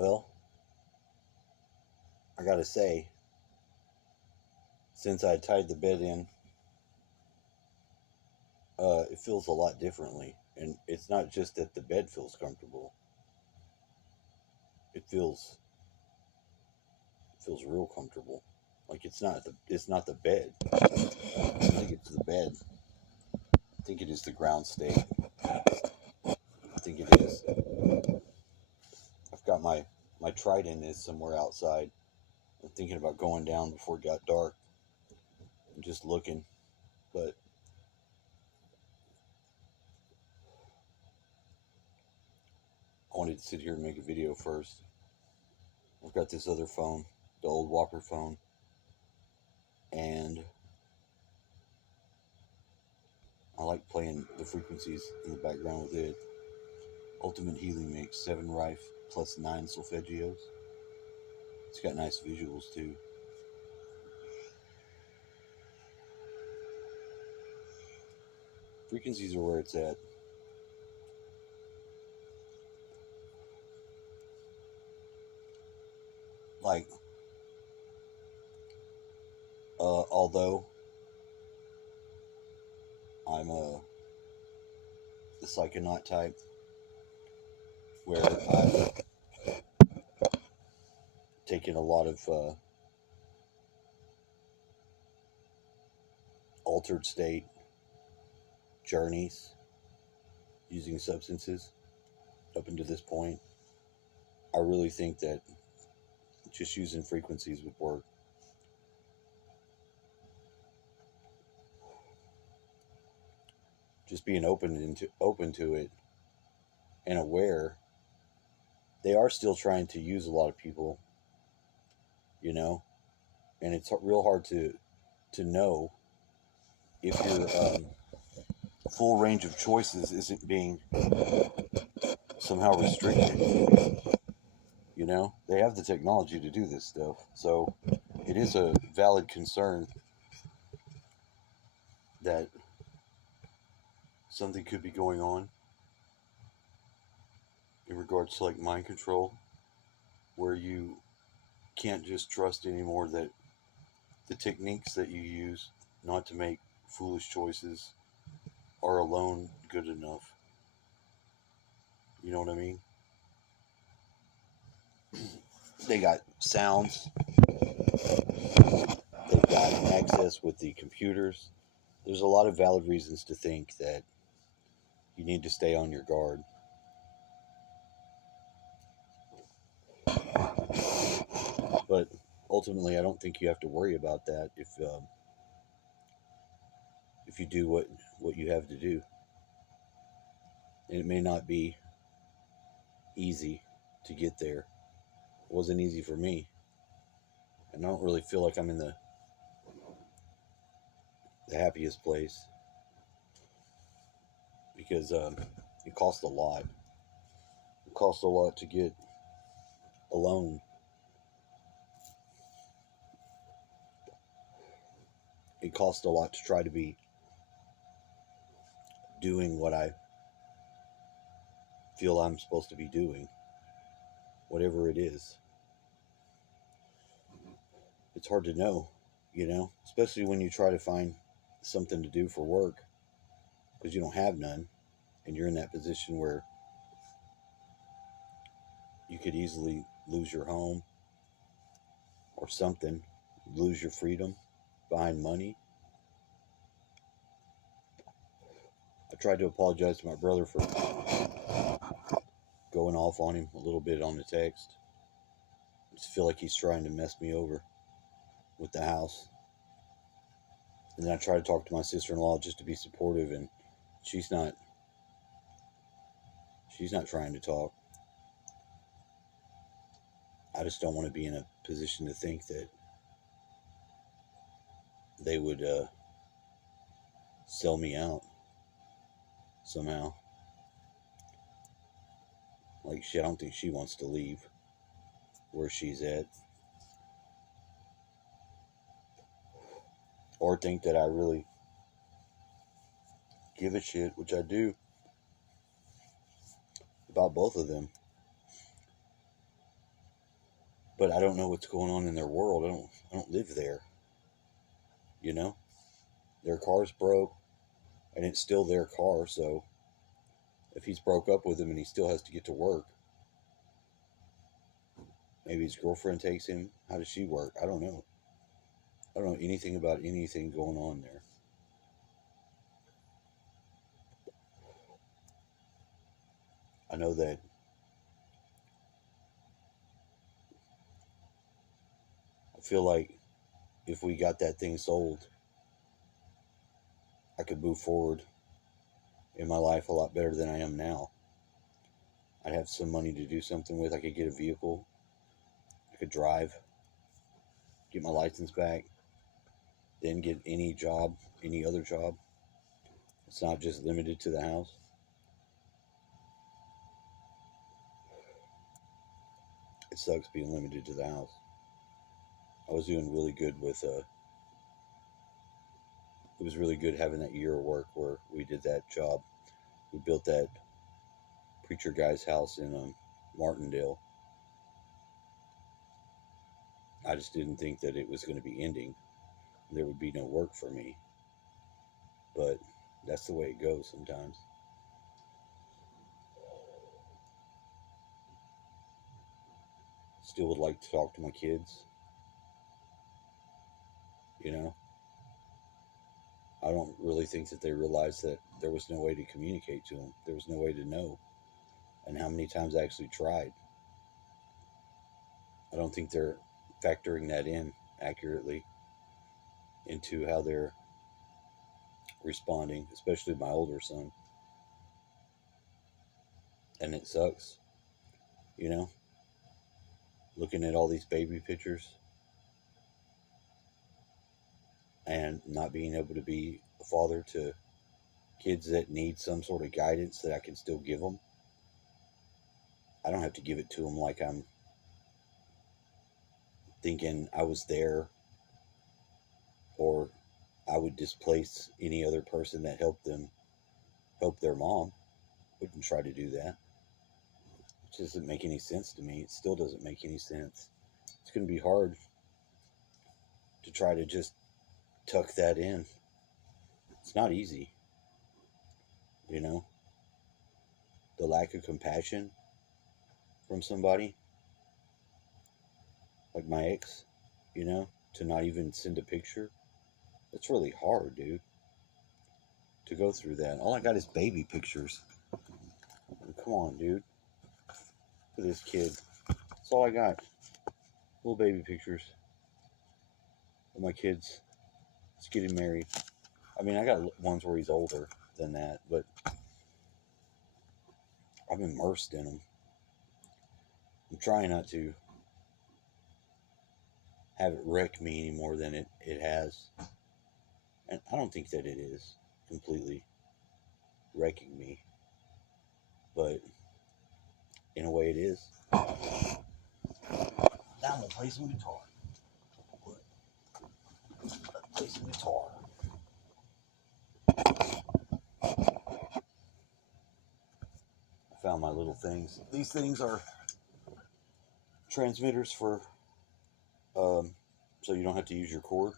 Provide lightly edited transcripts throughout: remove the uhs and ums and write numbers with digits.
Well, I gotta say, since I tied the bed in, it feels a lot differently. And it's not just that the bed feels comfortable. It feels real comfortable. Like it's not the bed. I don't think it's the bed. I think it is the ground state. I think it is. I've got my trident is somewhere outside. I'm thinking about going down before it got dark and just looking. But I wanted to sit here and make a video first. I've got this other phone, the old Walker phone, and I like playing the frequencies in the background with it. Ultimate Healing makes 7 Rife plus 9 Solfeggios. It's got nice visuals too. Frequencies are where it's at. Like, although I'm the psychonaut type, where I've taken a lot of altered state journeys using substances up until this point, I really think that just using frequencies would work. Just being open to it and aware. They are still trying to use a lot of people, you know, and it's real hard to know if your full range of choices isn't being somehow restricted. You know, they have the technology to do this stuff, so it is a valid concern that something could be going on in regards to like mind control, where you can't just trust anymore that the techniques that you use not to make foolish choices are alone good enough. You know what I mean? They got sounds, they've got access with the computers. There's a lot of valid reasons to think that you need to stay on your guard. But ultimately, I don't think you have to worry about that if you do what you have to do. And it may not be easy to get there. It wasn't easy for me, and I don't really feel like I'm in the happiest place because it costs a lot. It costs a lot to get alone. It costs a lot to try to be doing what I feel I'm supposed to be doing, whatever it is. It's hard to know, especially when you try to find something to do for work because you don't have none, and you're in that position where you could easily lose your home or something, lose your freedom behind money. I tried to apologize to my brother for going off on him a little bit on the text. I just feel like he's trying to mess me over with the house. And then I try to talk to my sister-in-law just to be supportive, and she's not trying to talk. I just don't want to be in a position to think that they would sell me out somehow. Like, I don't think she wants to leave where she's at, or think that I really give a shit, which I do, about both of them. but I don't know what's going on in their world. I don't live there, you know? Their car's broke, and it's still their car, so if he's broke up with him and he still has to get to work, maybe his girlfriend takes him. How does she work? I don't know. I don't know anything about anything going on there. I know that I feel like if we got that thing sold, I could move forward in my life a lot better than I am now. I'd have some money to do something with. I could get a vehicle. I could drive, get my license back, then get any job, any other job. It's not just limited to the house. It sucks being limited to the house. I was doing really good with it was really good having that year of work where we did that job. We built that preacher guy's house in Martindale. I just didn't think that it was going to be ending. There would be no work for me. But that's the way it goes sometimes. Still would like to talk to my kids. You know, I don't really think that they realized that there was no way to communicate to them. There was no way to know. And how many times I actually tried. I don't think they're factoring that in accurately into how they're responding, especially my older son. And it sucks, you know, looking at all these baby pictures and not being able to be a father to kids that need some sort of guidance that I can still give them. I don't have to give it to them like I'm thinking I was there or I would displace any other person that helped them help their mom. Wouldn't try to do that. It doesn't make any sense to me. It still doesn't make any sense. It's going to be hard to try to just tuck that in. It's not easy, you know. The lack of compassion from somebody like my ex, you know, to not even send a picture. It's really hard, dude, to go through that. All I got is baby pictures. Come on, dude. For this kid. That's all I got. Little baby pictures of my kids just getting married. I mean, I got ones where he's older than that, but I'm immersed in them. I'm trying not to have it wreck me any more than it has. And I don't think that it is completely wrecking me. But in a way it is. Now I'm going to play some guitar. Let's play some guitar. I found my little things. These things are transmitters for, so you don't have to use your cord.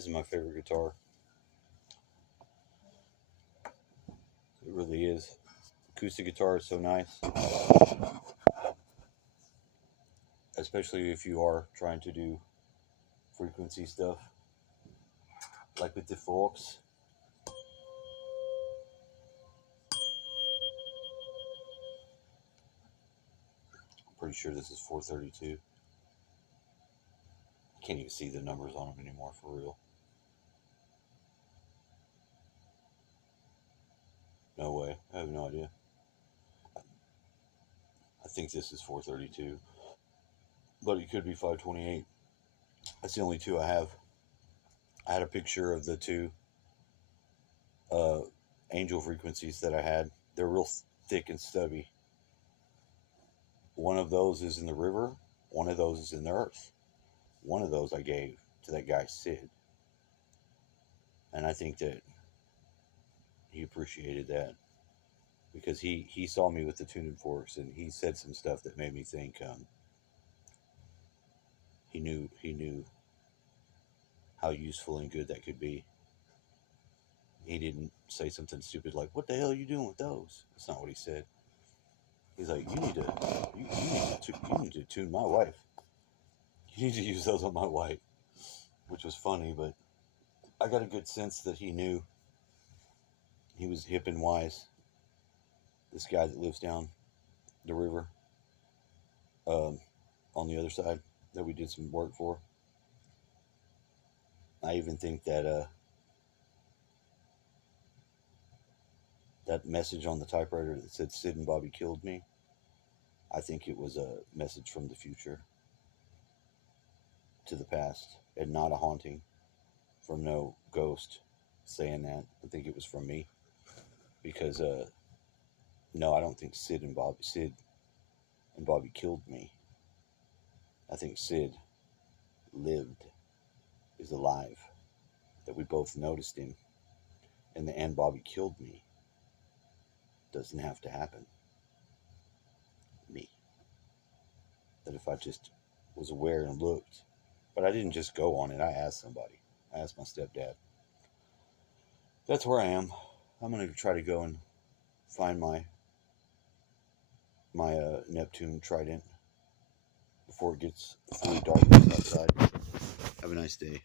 This is my favorite guitar. It really is. Acoustic guitar is so nice. Especially if you are trying to do frequency stuff. Like with the Forks. I'm pretty sure this is 432. I can't even see the numbers on them anymore, for real. No way. I have no idea. I think this is 432. But it could be 528. That's the only two I have. I had a picture of the two angel frequencies that I had. They're real thick and stubby. One of those is in the river. One of those is in the earth. One of those I gave to that guy, Sid. And I think that he appreciated that. Because he saw me with the tuning forks, and he said some stuff that made me think he knew how useful and good that could be. He didn't say something stupid like, "What the hell are you doing with those?" That's not what he said. He's like, you need to tune my wife. You need to use those on my wife," which was funny, but I got a good sense that he knew. He was hip and wise. This guy that lives down the river, on the other side, that we did some work for. I even think that that message on the typewriter that said "Sid and Bobby killed me," I think it was a message from the future to the past, and not a haunting from no ghost saying that. I think it was from me, because no, I don't think Sid and Bobby killed me. I think Sid lived, is alive, that we both noticed him, and the "and Bobby killed me" doesn't have to happen. Me. That if I just was aware and looked, but I didn't just go on it. I asked somebody. I asked my stepdad. That's where I am. I'm gonna try to go and find my Neptune trident before it gets fully dark outside. Have a nice day.